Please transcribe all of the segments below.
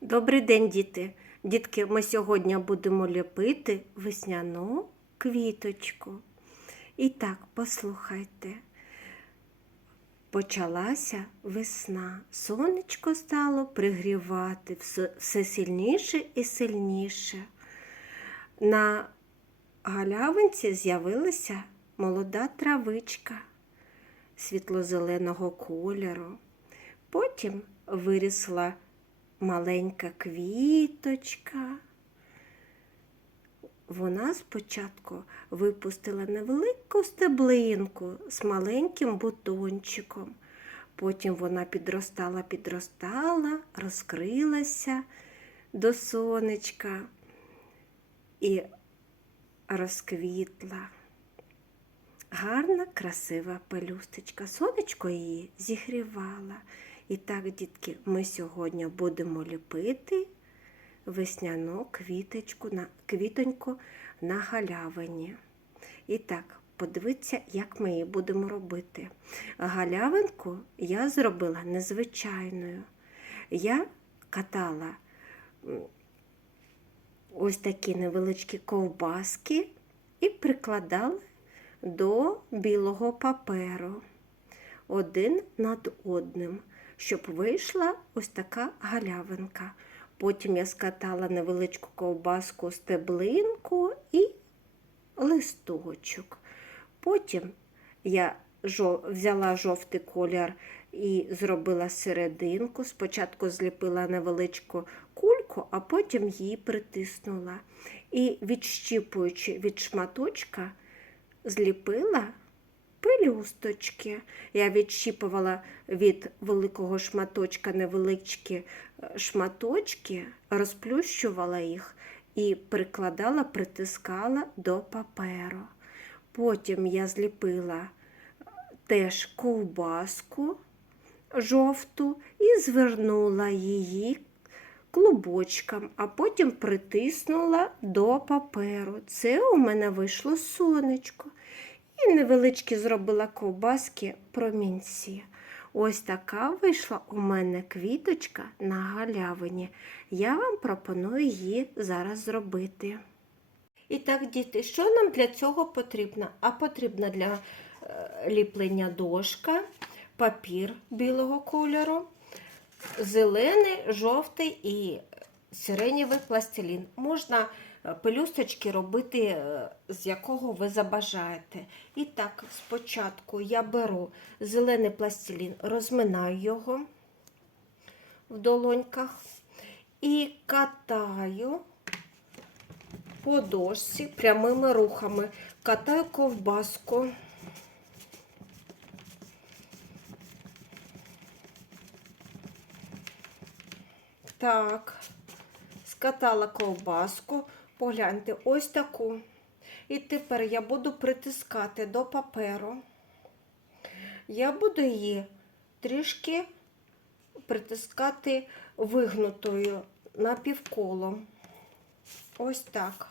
Добрий день, діти! Дітки, ми сьогодні будемо ліпити весняну квіточку. І так, послухайте. Почалася весна. Сонечко стало пригрівати все, сильніше і сильніше. На галявинці з'явилася молода травичка світло-зеленого кольору. Потім вирісла маленька квіточка. Вона спочатку випустила невелику стеблинку з маленьким бутончиком. Потім вона підростала, підростала, розкрилася до сонечка і розквітла. Гарна, красива пелюсточка. Сонечко її зігрівала. І так, дітки, ми сьогодні будемо ліпити весняну квіточку на, квітоньку на галявині. І так, подивіться, як ми її будемо робити. Галявинку я зробила незвичайною. Я катала ось такі невеличкі ковбаски і прикладала до білого паперу один над одним, щоб вийшла ось така галявинка. Потім я скатала невеличку ковбаску стеблинку і листочок. Потім я взяла жовтий колір і зробила серединку. Спочатку зліпила невеличку кульку, а потім її притиснула. І відщіпуючи від шматочка, зліпила пелюсточки. Я відщіпувала від великого шматочка невеличкі е, шматочки, розплющувала їх і прикладала, притискала до паперу. Потім я зліпила е, теж ковбаску жовту і звернула її клубочком, а потім притиснула до паперу. Це у мене вийшло сонечко. І невеличкі зробила ковбаски промінці. Ось така вийшла у мене квіточка на галявині. Я вам пропоную її зараз зробити. І так, діти, що нам для цього потрібно? А потрібна для е, ліплення дошка, папір білого кольору, зелений, жовтий і сиренєвий пластилін. Можна пелюсточки робити, е, з якого ви забажаєте. І так, спочатку я беру зелений пластилін, розминаю його в долоньках і катаю по дошці прямими рухами. Катаю ковбаску. Так, скатала ковбаску, погляньте, ось таку. І тепер я буду притискати до паперу. Я буду її трішки притискати вигнутою напівколом. Ось так.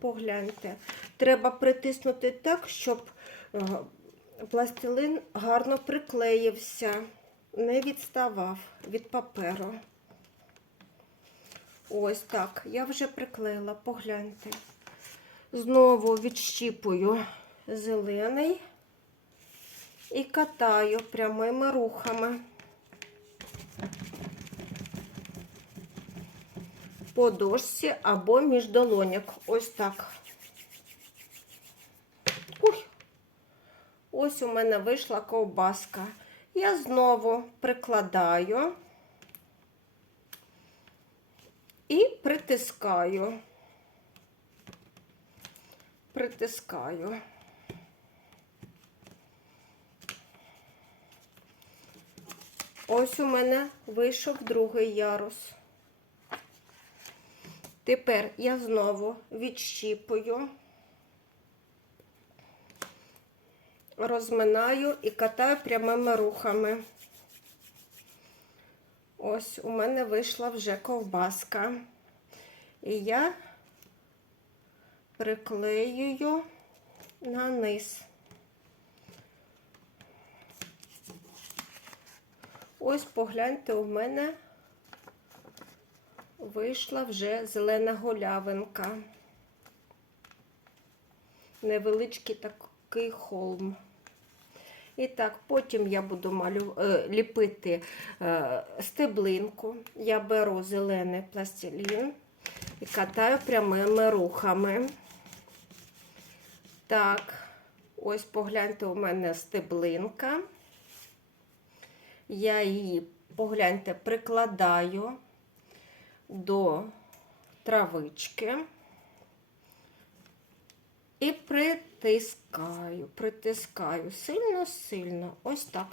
Погляньте. Треба притиснути так, щоб е, пластилин гарно приклеївся, не відставав від паперу. Ось так. Я вже приклеїла, погляньте. Знову відщіпую зелений і катаю прямими рухами. по дошці або між долоняк. Ось так. Уй. Ось у мене вийшла ковбаска. Я знову прикладаю і притискаю. Притискаю. Ось у мене вийшов другий ярус. Тепер я знову відщіпую, розминаю і катаю прямими рухами. Ось у мене вийшла вже ковбаска. І я приклеюю на низ. Ось погляньте, у мене вийшла вже зелена голявинка. Невеличкий такий холм. І так, потім я буду малю... е, ліпити е, стеблинку. Я беру зелений пластилін і катаю прямими рухами. Так, ось погляньте, у мене стеблинка. Я її, погляньте, прикладаю до травички і притискаю, притискаю сильно-сильно. Ось так.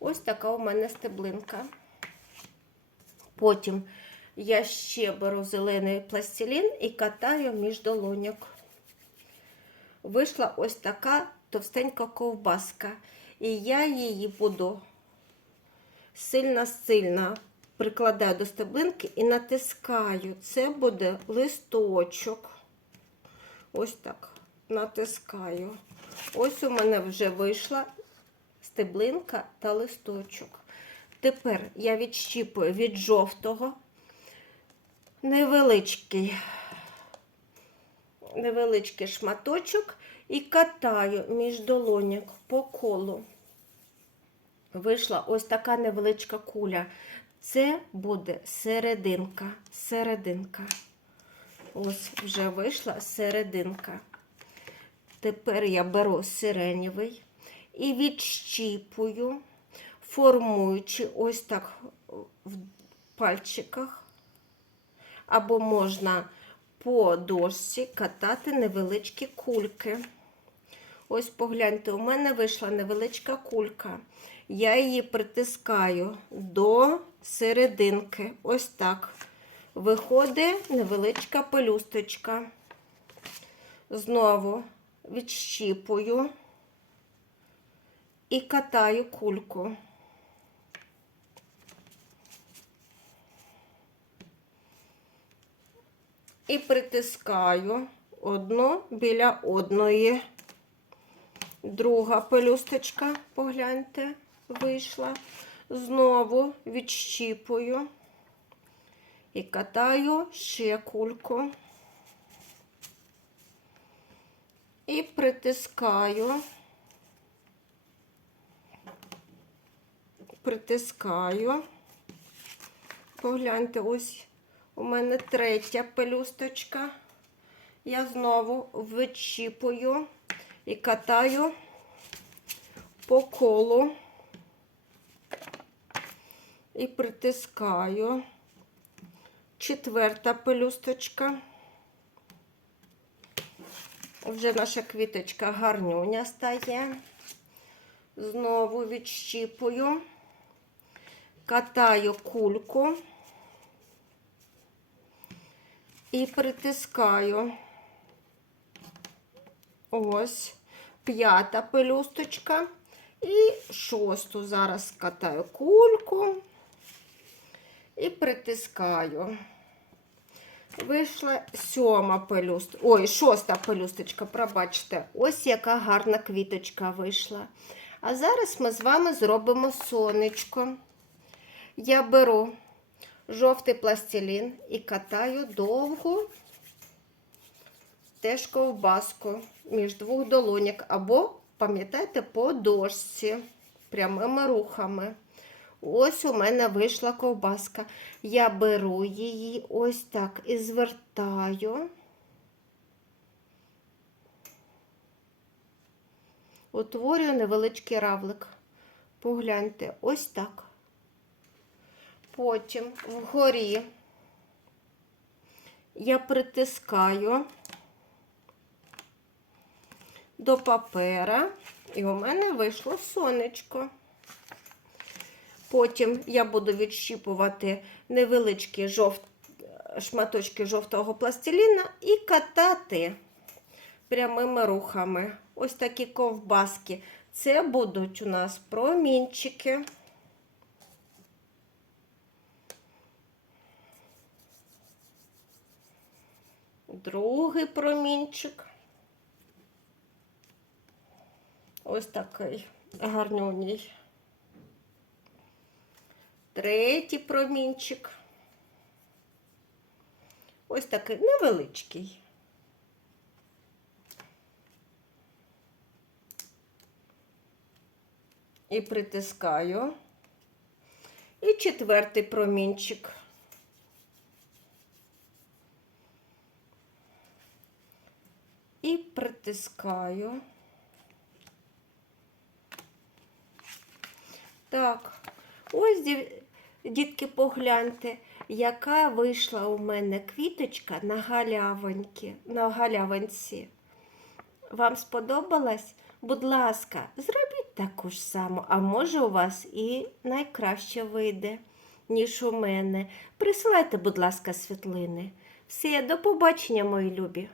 Ось така у мене стеблинка. Потім я ще беру зелений пластилін і катаю між долоньок. Вийшла ось така товстенька ковбаска. І я її буду сильно-сильно прикладаю до стеблинки і натискаю. Це буде листочок. Ось так натискаю. Ось у мене вже вийшла стеблинка та листочок. Тепер я відщіпую від жовтого невеличкий, невеличкий шматочок і катаю між долоняк по колу. Вийшла ось така невеличка куля. Це буде серединка, серединка. Ось вже вийшла серединка. Тепер я беру сиренєвий і відщіпую, формуючи ось так в пальчиках. Або можна по дошці катати невеличкі кульки. Ось погляньте, у мене вийшла невеличка кулька. Я її притискаю до серединки. Ось так. Виходить невеличка пелюсточка. Знову відщіпую і катаю кульку. І притискаю одну біля одної. Друга пелюсточка, погляньте, вийшла. Знову відщіпую і катаю ще кульку. І притискаю, притискаю. Погляньте, ось у мене третя пелюсточка. Я знову відчіпую і катаю по колу і притискаю. Четверта пелюсточка. Вже наша квіточка гарнюня стає. Знову відщіпую, катаю кульку і притискаю. Ось п'ята пелюсточка. І шосту зараз катаю кульку і притискаю. Вийшла сьома пелюсточка, ой, шоста пелюсточка, пробачте. Ось яка гарна квіточка вийшла. А зараз ми з вами зробимо сонечко. Я беру жовтий пластилін і катаю довгу теж ковбаску між двох долоняк, або, пам'ятаєте, по дошці прямими рухами. Ось у мене вийшла ковбаска. Я беру її ось так і звертаю. Утворюю невеличкий равлик. Погляньте, ось так. Потім вгорі я притискаю до папера, і у мене вийшло сонечко. Потім я буду відщіпувати невеличкі жовт... шматочки жовтого пластиліна і катати прямими рухами. Ось такі ковбаски. Це будуть у нас промінчики. Другий промінчик. Ось такий гарнюній. Третій промінчик. Ось такий невеличкий. І притискаю. І четвертий промінчик. І притискаю. Так, ось дітки, погляньте, яка вийшла у мене квіточка на галявоньки, на галявинці. Вам сподобалось? Будь ласка, зробіть таку ж саму, а може у вас і найкраще вийде, ніж у мене. Присилайте, будь ласка, світлини. Все, до побачення, мої любі.